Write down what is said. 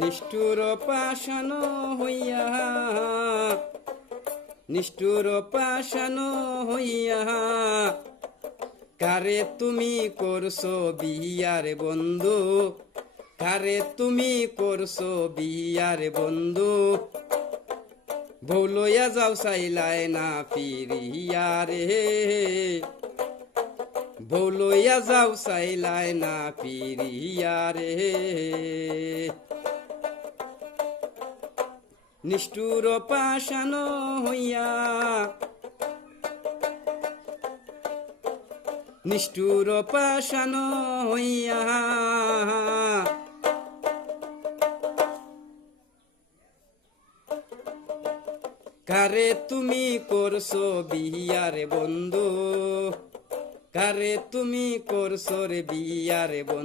নিষ্ঠুর পাষাণ হইয়া, নিষ্ঠুর পাষাণ হইয়া কারে তুমি করছো বিয়ার বন্ধু, কারে তুমি করছো বিয়ার বন্ধু, বউ লইয়া যাও চাইলায় না ফিরিয়া রে, বউ লইয়া যাও চাইলায় না ফিরিয়া রে। নিষ্ঠুর পাষাণ হইয়া, নিষ্ঠুর পাষাণ হইয়া কারে তুমি করছো বিয়ার বন্ধু, কারে তুমি করছো রে বিয়ার বন্ধু।